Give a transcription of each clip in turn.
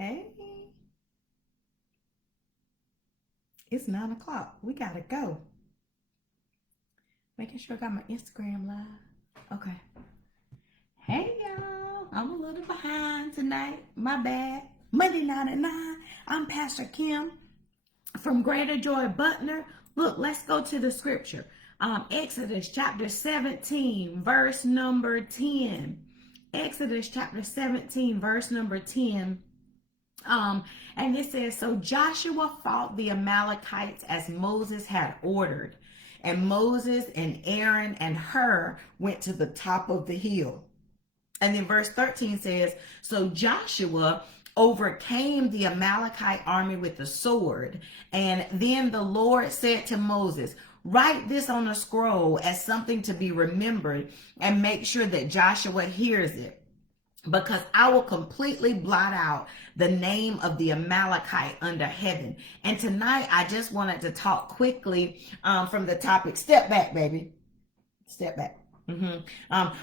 Hey, it's 9 o'clock. We gotta go. Making sure I got my Instagram live. Okay. Hey, y'all. I'm a little behind tonight. My bad. Monday night at 9. I'm Pastor Kim from Greater Joy Butler. Look, let's go to the scripture. Exodus chapter 17, verse number 10. Exodus chapter 17, verse number 10. And it says, so Joshua fought the Amalekites as Moses had ordered. And Moses and Aaron and Hur went to the top of the hill. And then verse 13 says, so Joshua overcame the Amalekite army with the sword. And then the Lord said to Moses, write this on a scroll as something to be remembered and make sure that Joshua hears it, because I will completely blot out the name of the Amalekite under heaven. And tonight, I just wanted to talk quickly from the topic. Step back, baby. Step back.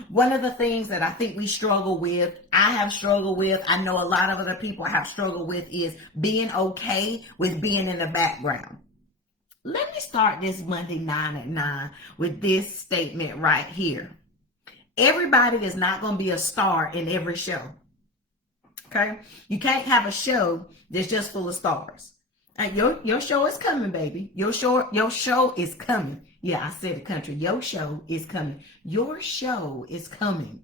One of the things that I think we struggle with, I have struggled with, I know a lot of other people have struggled with, is being okay with being in the background. Let me start this Monday 9 at 9 with this statement right here. Everybody is not going to be a star in every show. Okay? You can't have a show that's just full of stars. And your show is coming, baby. Your show is coming. Yeah, I said the country. Your show is coming. Your show is coming.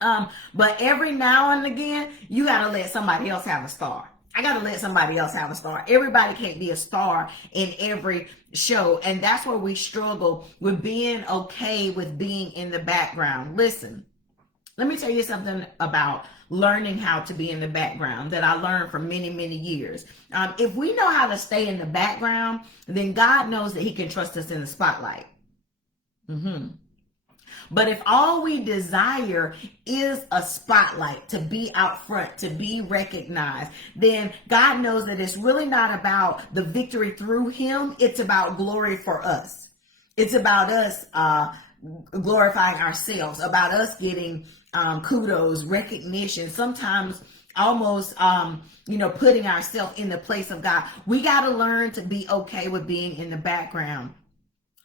But every now and again, you got to let somebody else have a star. I got to let somebody else have a star. Everybody can't be a star in every show. And that's where we struggle with being okay with being in the background. Listen, let me tell you something about learning how to be in the background that I learned for many, many years. If we know how to stay in the background, then God knows that he can trust us in the spotlight. But if all we desire is a spotlight, to be out front, to be recognized, then God knows that it's really not about the victory through him. It's about glory for us. It's about us glorifying ourselves, about us getting kudos, recognition, sometimes almost, putting ourselves in the place of God. We got to learn to be okay with being in the background.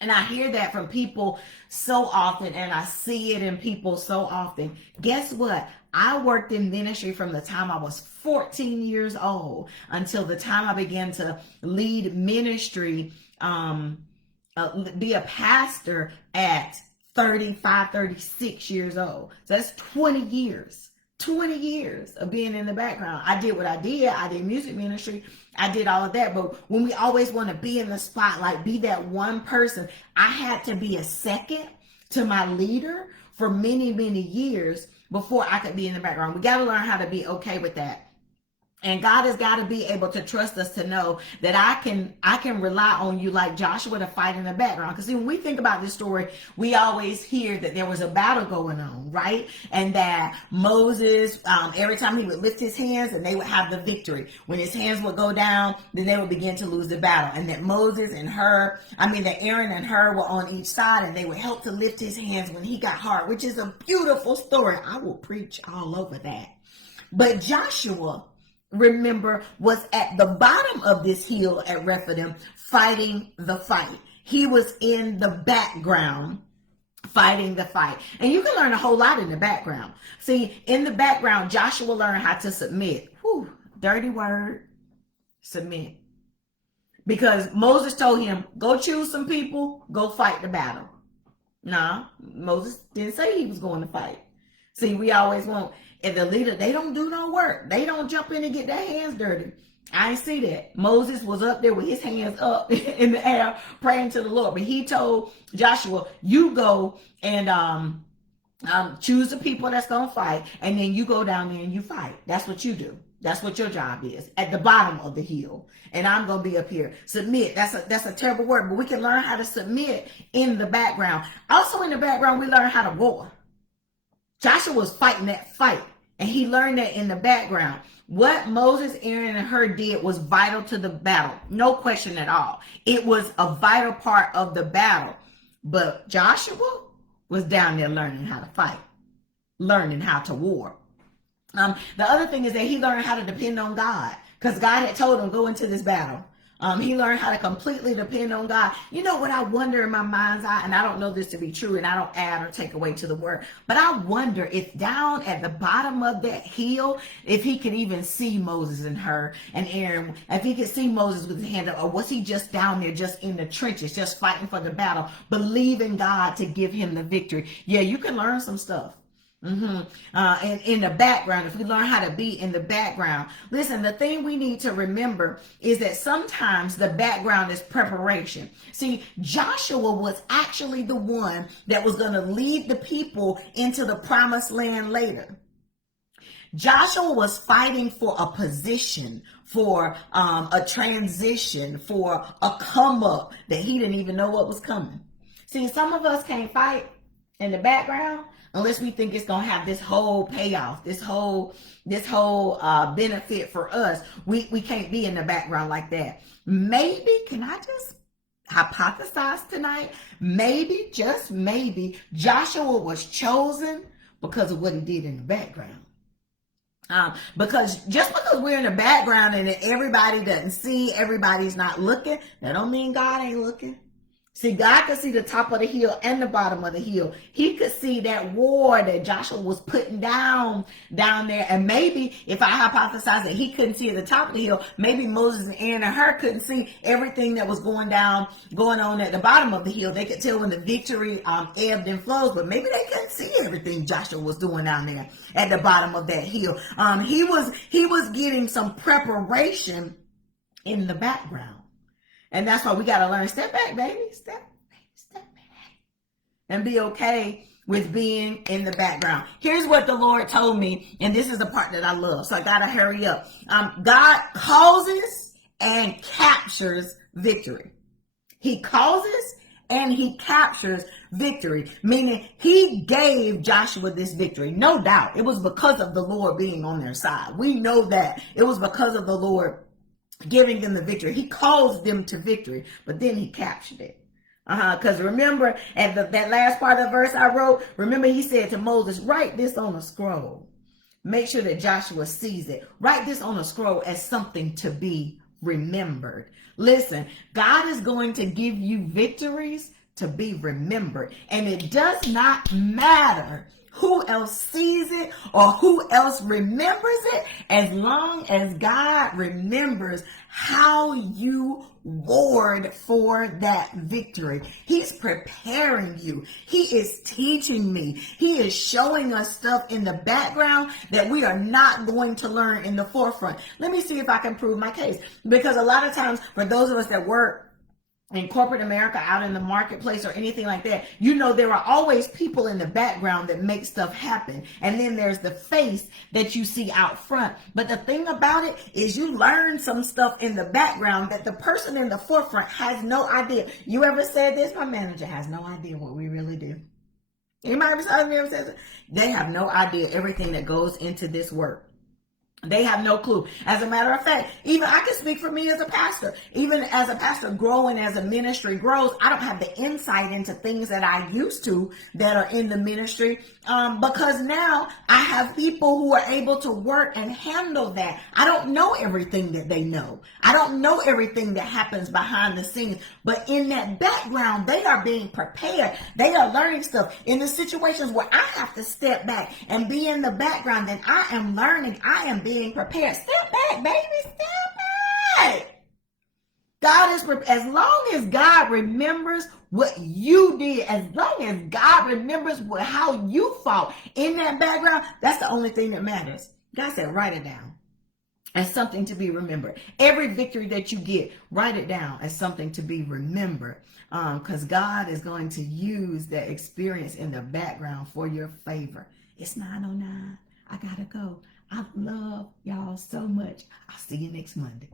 And I hear that from people so often, and I see it in people so often. Guess what? I worked in ministry from the time I was 14 years old until the time I began to lead ministry, be a pastor at 35, 36 years old. So that's 20 years. 20 years of being in the background. I did what I did. I did music ministry. I did all of that. But when we always want to be in the spotlight, be that one person, I had to be a second to my leader for many, many years before I could be in the background. We got to learn how to be okay with that. And God has got to be able to trust us to know that I can rely on you like Joshua to fight in the background. Because when we think about this story, we always hear that there was a battle going on, right? And that Moses, every time he would lift his hands and they would have the victory. When his hands would go down, then they would begin to lose the battle. And that that Aaron and Hur were on each side and they would help to lift his hands when he got hard, which is a beautiful story. I will preach all over that. But Joshua, remember, was at the bottom of this hill at Rephidim fighting the fight. He was in the background fighting the fight. And you can learn a whole lot in the background. See, in the background, Joshua learned how to submit. Whew, dirty word, submit. Because Moses told him, go choose some people, go fight the battle. Nah, Moses didn't say he was going to fight. See, we always want, and the leader, they don't do no work. They don't jump in and get their hands dirty. I ain't see that. Moses was up there with his hands up in the air praying to the Lord. But he told Joshua, you go and choose the people that's going to fight. And then you go down there and you fight. That's what you do. That's what your job is, at the bottom of the hill. And I'm going to be up here. Submit. That's a terrible word. But we can learn how to submit in the background. Also in the background, we learn how to war. Joshua was fighting that fight. And he learned that in the background. What Moses, Aaron, and Hur did was vital to the battle. No question at all. It was a vital part of the battle. But Joshua was down there learning how to fight, learning how to war. The other thing is that he learned how to depend on God, because God had told him, go into this battle. He learned how to completely depend on God. You know what I wonder in my mind's eye, and I don't know this to be true, and I don't add or take away to the word, but I wonder if down at the bottom of that hill, if he could even see Moses and her and Aaron, if he could see Moses with his hand up, or was he just down there, just in the trenches, just fighting for the battle, believing God to give him the victory? Yeah, you can learn some stuff. And in the background, if we learn how to be in the background. Listen, the thing we need to remember is that sometimes the background is preparation. See, Joshua was actually the one that was going to lead the people into the promised land later. Joshua was fighting for a position, for a transition, for a come up that he didn't even know what was coming. See, some of us can't fight in the background unless we think it's gonna have this whole payoff, this whole benefit for us. We can't be in the background like that. Maybe, can I just hypothesize tonight? Maybe, just maybe, Joshua was chosen because of what he did in the background. Because just because we're in the background and everybody doesn't see, everybody's not looking, that don't mean God ain't looking. See, God could see the top of the hill and the bottom of the hill. He could see that war that Joshua was putting down there. And maybe, if I hypothesize that he couldn't see at the top of the hill, maybe Moses and Aaron and her couldn't see everything that was going on at the bottom of the hill. They could tell when the victory ebbed and flows, but maybe they couldn't see everything Joshua was doing down there at the bottom of that hill. He was getting some preparation in the background. And that's why we got to learn, step back, baby, step back, and be okay with being in the background. Here's what the Lord told me, and this is the part that I love, so I got to hurry up. God causes and captures victory. He causes and he captures victory, meaning he gave Joshua this victory. No doubt, it was because of the Lord being on their side. We know that it was because of the Lord giving them the victory. He caused them to victory, but then he captured it. Because remember, at that last part of the verse I wrote, remember he said to Moses, write this on a scroll. Make sure that Joshua sees it. Write this on a scroll as something to be remembered. Listen, God is going to give you victories to be remembered. And it does not matter who else sees it or who else remembers it, as long as God remembers how you warred for that victory. He's preparing you. He is teaching me. He is showing us stuff in the background that we are not going to learn in the forefront. Let me see if I can prove my case. Because a lot of times, for those of us that work in corporate America, out in the marketplace or anything like that, you know, there are always people in the background that make stuff happen. And then there's the face that you see out front. But the thing about it is you learn some stuff in the background that the person in the forefront has no idea. You ever said this? My manager has no idea what we really do. Anybody ever said that? They have no idea everything that goes into this work. They have no clue. As a matter of fact, even I can speak for me as a pastor. Even as a pastor growing, as a ministry grows, I don't have the insight into things that I used to that are in the ministry, because now I have people who are able to work and handle that. I don't know everything that they know. I don't know everything that happens behind the scenes, but in that background, they are being prepared. They are learning stuff. In the situations where I have to step back and be in the background, then I am learning. I am being prepared. Step back, baby. Step back. God is, as long as God remembers what you did, as long as God remembers how you fought in that background, that's the only thing that matters. God said, write it down as something to be remembered. Every victory that you get, write it down as something to be remembered, because God is going to use that experience in the background for your favor. It's 9:09. I gotta go. I love y'all so much. I'll see you next Monday.